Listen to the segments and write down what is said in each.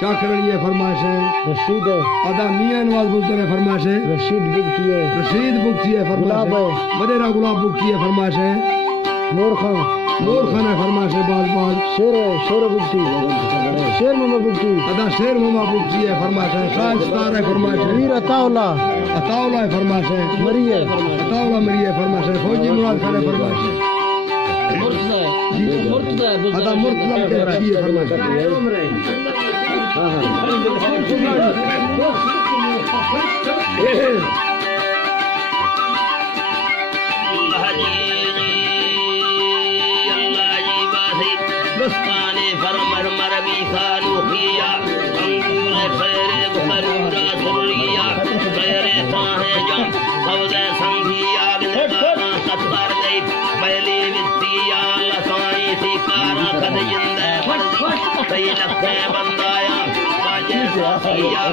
चाकरणी फरमाइश है रशीद है अदा मियां नवाज बुलते ने फरमाइश है रशीद बुकती है रशीद बुकती है फरमाइश है बदेरा गुलाब बुकती है फरमाइश है नूर खान है फरमाइश है बाल बाल शेर बुकती शेर मामा बुकती अदा शेर मामा बुकती है फरमाइश है शाह स्टार है फरमाइश है वीर अताउल्ला है फरमाइश है मरी है मरी है फरमाइश है फौजी मुराद खान है फरमाइश है अदा मुर्तजा के अच्छी है फरमाइश है दस्ताने फरमर मरबी खानू किया अंगूर खैरे गुखरूरा सुरिया खैरे साहे जम सवदे संगिया बिनकाना सत्तर गई मैली वित्तिया लसाई सिकारा खद जिंदे सही लखे बंदाया बाजे सासिया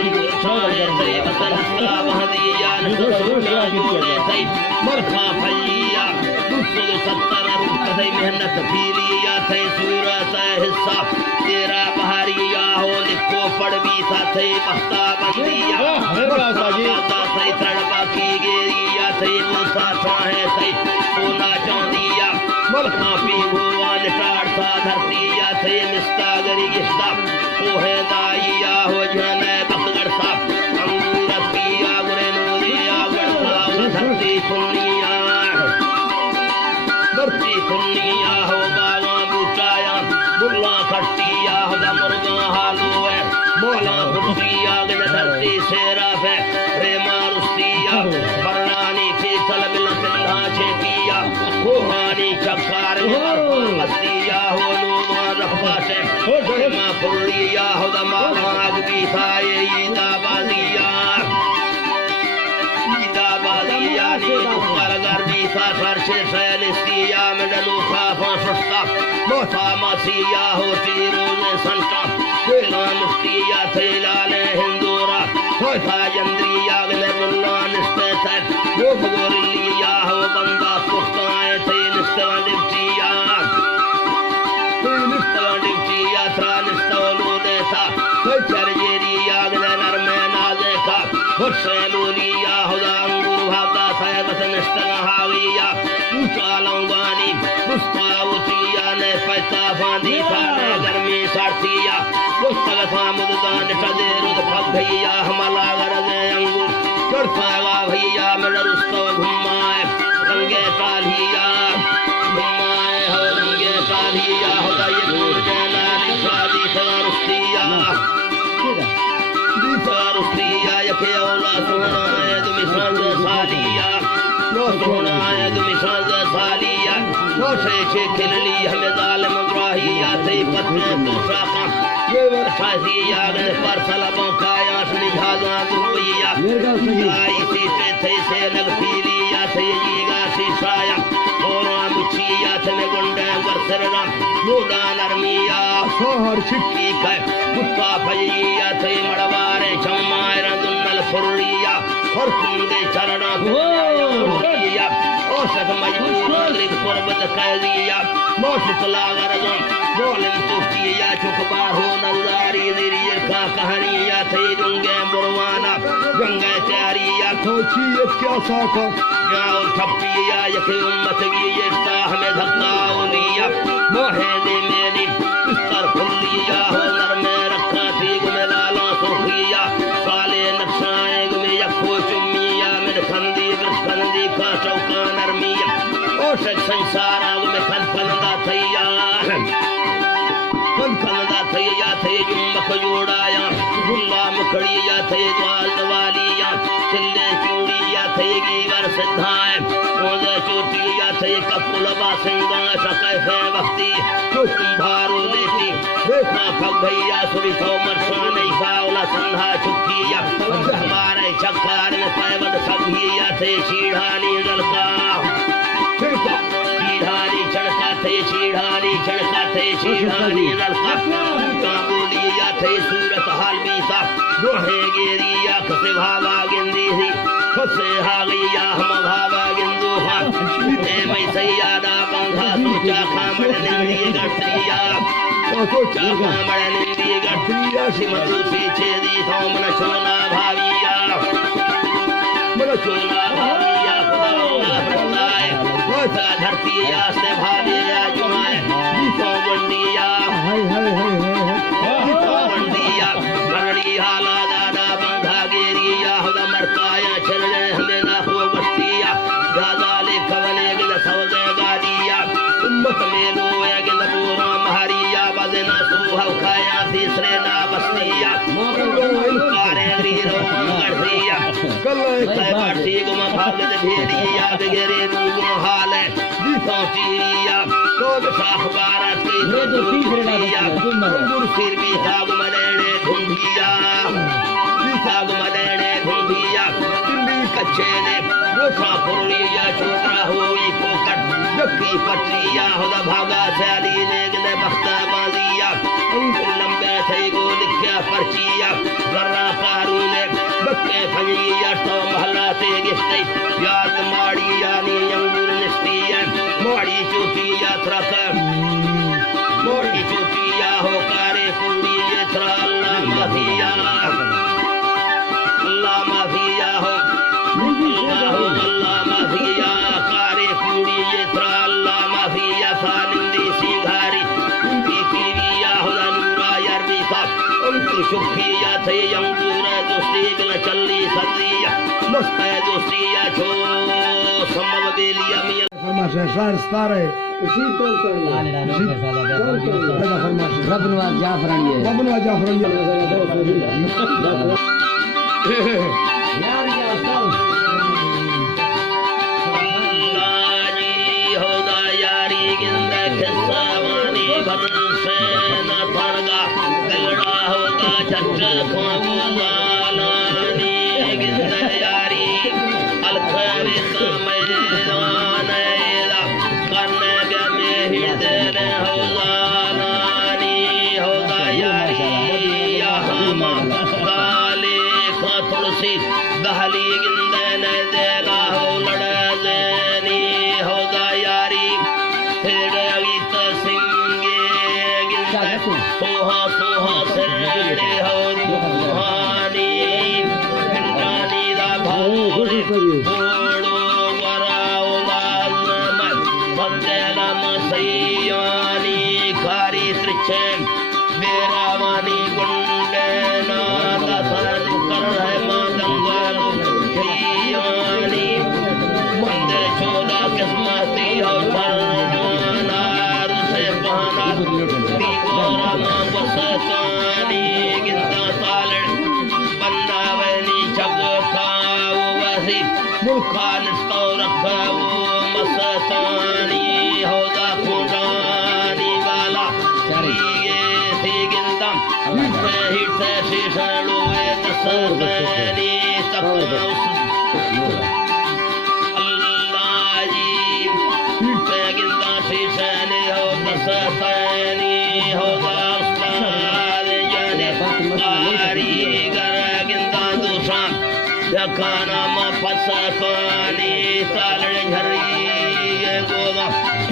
अंगूर साहे सही वतन का वहदिया नसुला जोड़े सही मरखा फलिया दुसुल सत्तर रुपए मेहनत फीलिया थे सूरत हिस्सा तेरा बहारिया हो लिखो पड़वी साथे बख्ता बंदिया सही तड़पा की गेरिया थे मूसा चाहे सही सोना चांदिया मलखा पी भुवन टाड़ सा धरतिया थे निस्ता गरी गिस्ता ओहे दाइया हो जने बकगड़ सा अंगूर पिया गुरे नोदिया गड़सा धरती पुनिया हो बागा बूटाया बुल्ला खट्टिया हो मुर्गा हालू है बोला खुशिया गज धरती सेरा है प्रेमा रुस्तिया बरनानी की तलब लंधा छेकिया कोहानी चक्कार मस्तिया हो नूमा रफा से प्रेमा फुल्लिया हो दमाग भी थाए ईदाबादिया नी दुखर गर्मी सा फरशे सैलिस्तिया में डलूखा फांसुस्ता मोथा मासिया हो तीरों में संता केला मुस्तिया थे लाले हिंदूरा होता जंद्रिया गले मुल्ला निस्ते थे वो भगोरिया हो बंदा पुख्ताए थे निस्ता डिप्टिया था निस्तवलू देता कोई चरजेरिया गले नरमे नाजे का हुसैलूलिया हो अंगूर भागा था बस निस्ता हाविया चालंगानी मुस्तावतिया ने पैसा बांधी था गर्मी साथिया पुस्तक था मुददान टदेरुद भैया हमला गरजे अंगूर चढ़सागा भैया मेरा रुस्तव घुमाए रंगे कालिया घुमाए हो रंगे कालिया हो ये दूर जाना शादी सरुस्तिया सरुस्तिया यके औला सोना है तुम संग सालिया सोना है तुम संग सालिया से खिलली हमें जालिम इब्राहिया से पत्नी दूसरा का ये वर्षासिया ने पर सलबों का यास निझाजा दुनिया आई सी थे से लगफीलिया से जीगा शीशाया सोना मुछिया से गुंडे वर्सरना नूदा नरमिया सोहर छिक्की है मुत्ता फैया थे मड़वारे चम्मायरा दुन्नल फुर्लिया और कुंदे चरणा फुर्लिया औसत मजबूर लिख पुरबत कैदिया मौसत लागरजम बोलन तुफिया चुकबार हो नजारी दिरियर का कहानिया थे जुंगे मुरवाना गंगे त्यारिया खोचियत क्या साका गाँव ठप्पिया यके उम्मत की ये साह में धक्का उलिया मोहे दे मेरी बिस्तर खुलिया हो नर में रखा थी गुमे लाला सुखिया साले नक्शाए गुमे यखो चुम्मिया में खंदी बिस्कंदी का चौका नरमिया ओशक संसारा गुमे खनखनदा थैया थे जुम्मक जोड़ाया गुल्ला मुखड़िया थे द्वाल दवालिया चिल्ले चूड़िया थे गीवर सिद्धाए ओले चोटिया थे कपुलबा सिंगा सकैफे वक्ती जो तुम्हारो लेती देखा फग भैया सुरी तो मरसाने सावला संधा चुकिया हमारे चक्कार में पैबद सभिया थे चीढ़ानी लड़का चीढ़ानी चढ़का थे चीढ़ानी चढ़का थे चीढ़ानी लड़का काबुलिया थे सूरत हाल बीसा दोहे गेरिया खसे भावा गिंदी थी खसे हागिया हम भावा गिंदू हां मैं सैयादा बांधा सोचा खामड़ लिंदी गठरिया चाका मड़निंदी गठरिया सिमतु पीछे दी सोमन सोना भाविया मन सोना भाविया खुदा प्रताय सा धरती आस्ते भाविया जुमाए सो बंडिया हाय हाय हाय हाय सो बंडिया मरड़ी हाला दादा बंधा गेरिया खुदा मरकाया चलने हमें ना हो बस्तिया दादा ले कवने गिल सवदे गादिया उम्मत में लोए गिल पूरा महरिया बदना सुहा खाया तीसरे ना बस्तिया कारे रीरो गढ़िया कल पाठी गुम भागद भेड़िया बगेरे दूगो हाल सोचिया तो साख बारा तीसरे दूर सिर भी साग मलेने ढूंढिया साग मलेने ढूंढिया दिल्ली कच्चे ने रोसा पुरलिया छोकरा हुई पोकट जक्की पट्टिया हुदा भागा सैली ने गले बख्ता बाजिया अंकुर लंबे थे गो लिखया पर्चिया जर्रा पारू ने बक्के फजिया तो महला से गिस्ते याद माड़िया नी अंगूर निस्तिया मोड़ी चूतिया त्रक मोड़ी चूतिया हो कारे कुंडी ये त्रा अल्लाह माफिया हो अल्लाह माफिया कारे कुंडी ये त्रा अल्लाह माफिया सानिंदी सिंगारी कुंडी पीविया हुदा नूरा यारबी सा उनको शुक्रिया थे अंगूर दोस्ती गल चली सदिया मस्त है दोस्तिया छो संभव बेलिया मिया फरमाश है शायर स्टार है इसी तरह चाहिए फरमाश रबनवाज जाफरानी है रबनवाज जाफरानी यार या साल होगा यारी गिंद खिस्सावानी भरसे न पड़गा गलड़ा होगा चट खोलानी गिंद यारी अलखवे मैदान एला करने के में हिदर होलानी होगा यारी यहाँ काले का तुलसी दहली गिंद न देला हो लड़नी होगा यारी फिर गीत सिंगे गिंद सोहा सोहा सरड़े हो रूहानी हिंदानी दा भावरे बोड़ो वराओ लाजमत बंदेलम सैयानी कारी त्रिछे बेरावानी गुंडे नादा सरद कर है मादंगल सैयानी मंदिर छोला किस्मती हो नार से बहाना बीगोरा मां बसतानी गिंदा सालन बंदावनी जग खाओ वसी मुल्खान तो रखाओ मसतानी होगा खुदानी वाला ये सी गिंदा हिट से शीशलो है तसनी सब अल्लाह जी गिंदा शीशने हो तसनी होगा उस्ताद जाने कारीगर गिंदा दूसरा जखाना मा फसकानी सालन झरी गोदा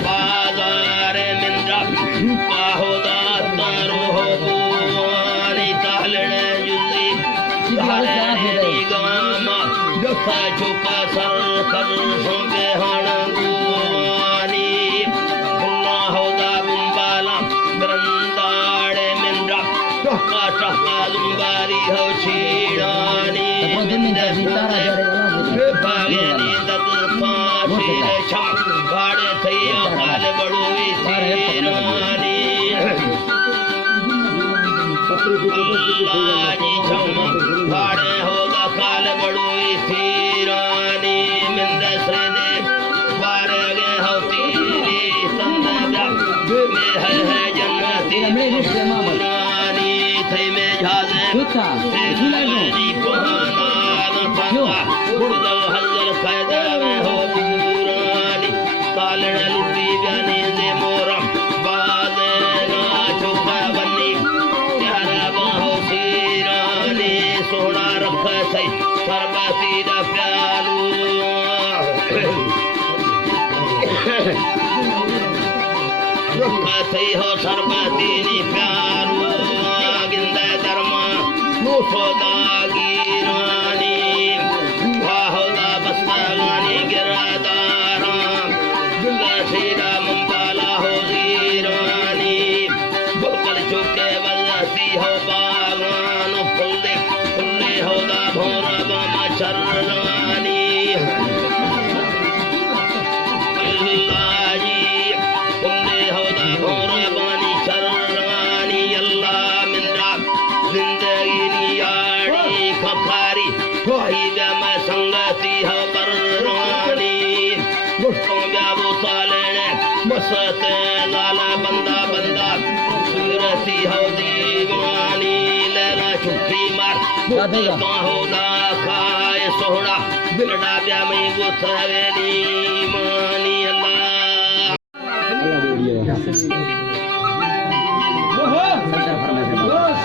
बाजार मिंद्रा का होगा तारो हो बुआनी तालन जुली तालनी गामा जफा चुका सर कर सोगे हण गुआनी खुला होगा बुंबाला ग्रंदाड़े मिंद्रा टका दुंबारी हो छीड़ानी भागेनी दद फाशी छम गाड़े थैया काल बड़ोई तीरानी अल्लाह जी छम गाड़े होगा काल बड़ोई तीरानी मिंद सने बार गे हो तीरी संदा में है जन्नती रानी थे में झाजे तेरी पुराना गुरदो हजल कैदा में हो बुरानी कालड़ लुटी बनी दे मोरम बादे ना चुका बनी प्यारा बाहो सीरानी सोना रख सही सरबती दा प्यालू कथई हो सर्वतीनी प्यारो गिंद धर्म नो सोदागी रानी वाहोदा बस्तागानी गिरादारा दुल्ला सीरा मंबाला हो गिरानी बुलबुल चुके वल्लसी हो बागान फुल्ले फुल्ले होदा भोरा बामा चरनानी मसत लाला बंदा बंदा सूरती हो दीवानी लैला चुप्पी मार होदा खाए सोहड़ा बिलड़ा ब्या में गुथवेली मानी अल्लाह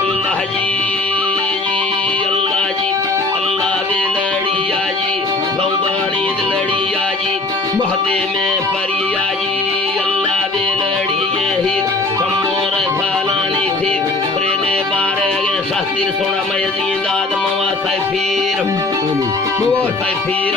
अल्लाह जी अल्लाह में लड़िया जी लौबानी लड़िया जी महदे में परिया जी अल्लाह में लड़िए ही कमोर फालानी थी प्रेने बारे शास्त्र सोना मयजीदाद मवा सफीर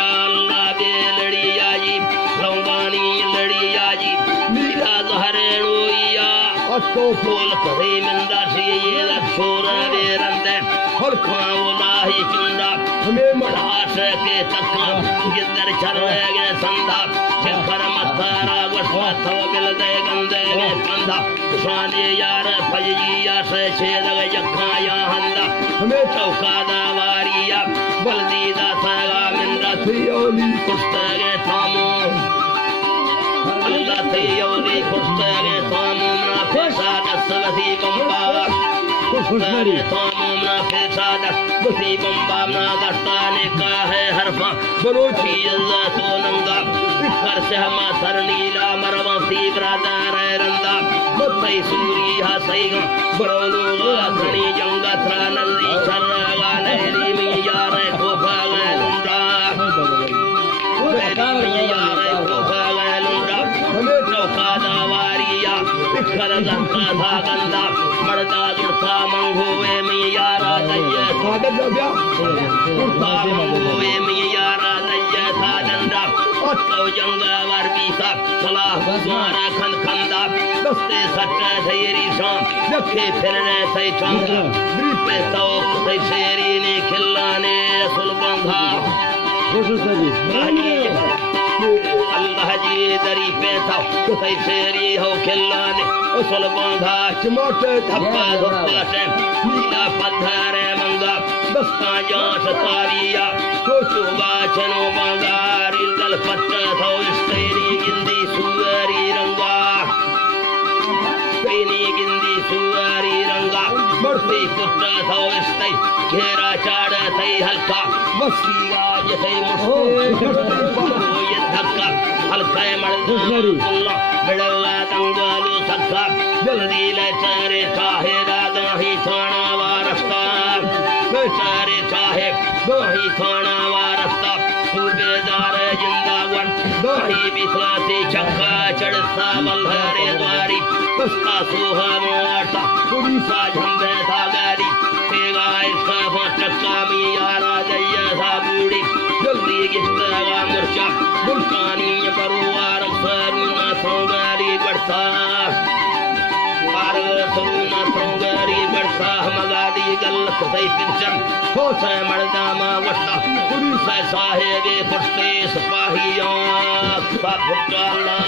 अल्लाह में लड़िया जी लौबानी लड़िया जी मीरा जहरेणुया अस्तो फूल कहीं मिंदा ये लक्षोरा वे रंदे हर खाओला ही चुंदा हमें मढ़ास के तक्का जिधर चरगे संधा चक्कर मत्तारा वस्ता थो बिल दे गंदे में कंधा शाने यार फजी या से छेद यखा या हंदा हमें चौका दावारिया बलदीदा सगा मिंदा थियोली कुस्तगे थामो अल्लाह थियोली कुस्तगे थामो ना पैसा दसवती बम्बा खुशमरी तामुना फेसाद बसी बम्बा ना गस्ताने का है हरफा बलोची इज्जत तो नंगा कर से हम सरनीला मरवा सी ब्रादर रंदा बतई सूरी हा सईगा बरोलो गनी जंगा थरा नल्ली शरगा नैली में यार को भागलुंडा नैली यार को भागलुंडा हमें चौका दावारिया कर गंगा था गंदा मर्दा जुड़ता मंगोए में यारा दయ్య स्वागत लब्या जुड़ता मंगोए में यारा दయ్య था दंदा तो जंगा वरबीसा सलाह द्वारा खन खंदा दस्ते सच्चा धैरी शाम जखे फिरने सही चंगा द्रीपे तो सही शेरी ने खिलाने सुलबंगा अल्लाह जी दरी पे था तो सही शेरी हो खिलाने सुलबंगा चमोटे धप्पा धप्पा से नीला पत्थर मंगा दस्ता जांच तारिया सोचो बाचनो बंगारी दल पत्ता थो स्टेरी गिंदी सुअरी रंगा पेनी गिंदी सुअरी रंगा मरती पुत्र थो स्टे घेरा चाड़ थई हल्का बसी आज थई मुश्किल ये धक्का हल्का मर्द बिड़ला तंगालू सक्का जल्दी ले चारे चाहे दादा ही थाना वारस्ता चारे चाहे दो ही थाना वारस्ता सूबेदार जिंदावर दो ही विश्वासी चक्का चढ़ता मल्हारे द्वारी उसका सुहा मोटा पुलिसा झंबे था गाड़ी पेगा इसका चक्का में यारा जैया था बूढ़ी जल्दी गिफ्ता मुर्चा बुलकानी बरुआर सरुना सोगारी बढ़ता सरुना सोगारी बढ़ता मगादी गलत सही पिंचन हो से मर्दामा वस्ता पुलिस साहेब फुटते सिपाहियों सब फुटला